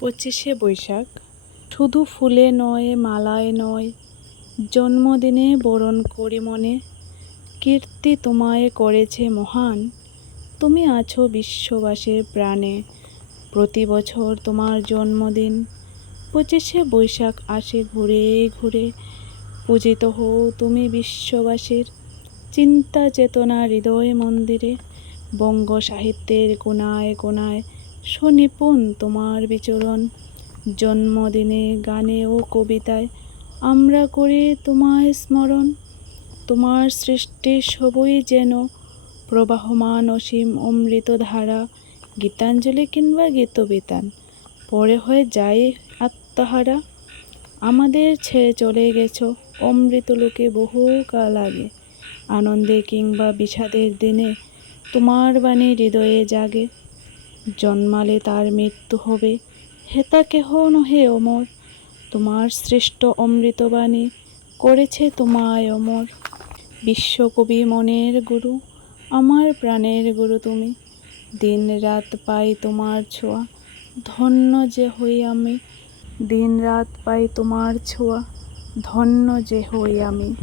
পঁচিশে বৈশাখ শুধু ফুলে নয়, মালায় নয়, জন্মদিনে বরণ করি মনে। কীর্তি তোমায় করেছে মহান, তুমি আছো বিশ্ববাসীর প্রাণে। প্রতি বছর তোমার জন্মদিন পঁচিশে বৈশাখ আসে ঘুরে ঘুরে। পূজিত হও তুমি বিশ্ববাসীর চিন্তা চেতনা হৃদয় মন্দিরে। বঙ্গ সাহিত্যের কোনায় কোনায় সুনিপুণ তোমার বিচরণ। জন্মদিনে গানে ও কবিতায় আমরা করি তোমায় স্মরণ। তোমার সৃষ্টি সবই যেন প্রবাহমান অসীম অমৃত ধারা। গীতাঞ্জলি কিংবা গীতবিতান পরে হয়ে যায় আত্মহারা। আমাদের ছেড়ে চলে গেছো অমৃতলোকে বহু কাল আগে। আনন্দে কিংবা বিষাদের দিনে তোমার বাণী হৃদয়ে জাগে। জন্মালে তার মৃত্যু হবে, হেতা কেহ নহে অমর। তোমার সৃষ্ট অমৃতবাণী করেছে তোমায় অমর। বিশ্বকবি মনের গুরু, আমার প্রাণের গুরু তুমি। দিন রাত পাই তোমার ছোঁয়া, ধন্য যে হই আমি। দিন রাত পাই তোমার ছোঁয়া, ধন্য যে হই আমি।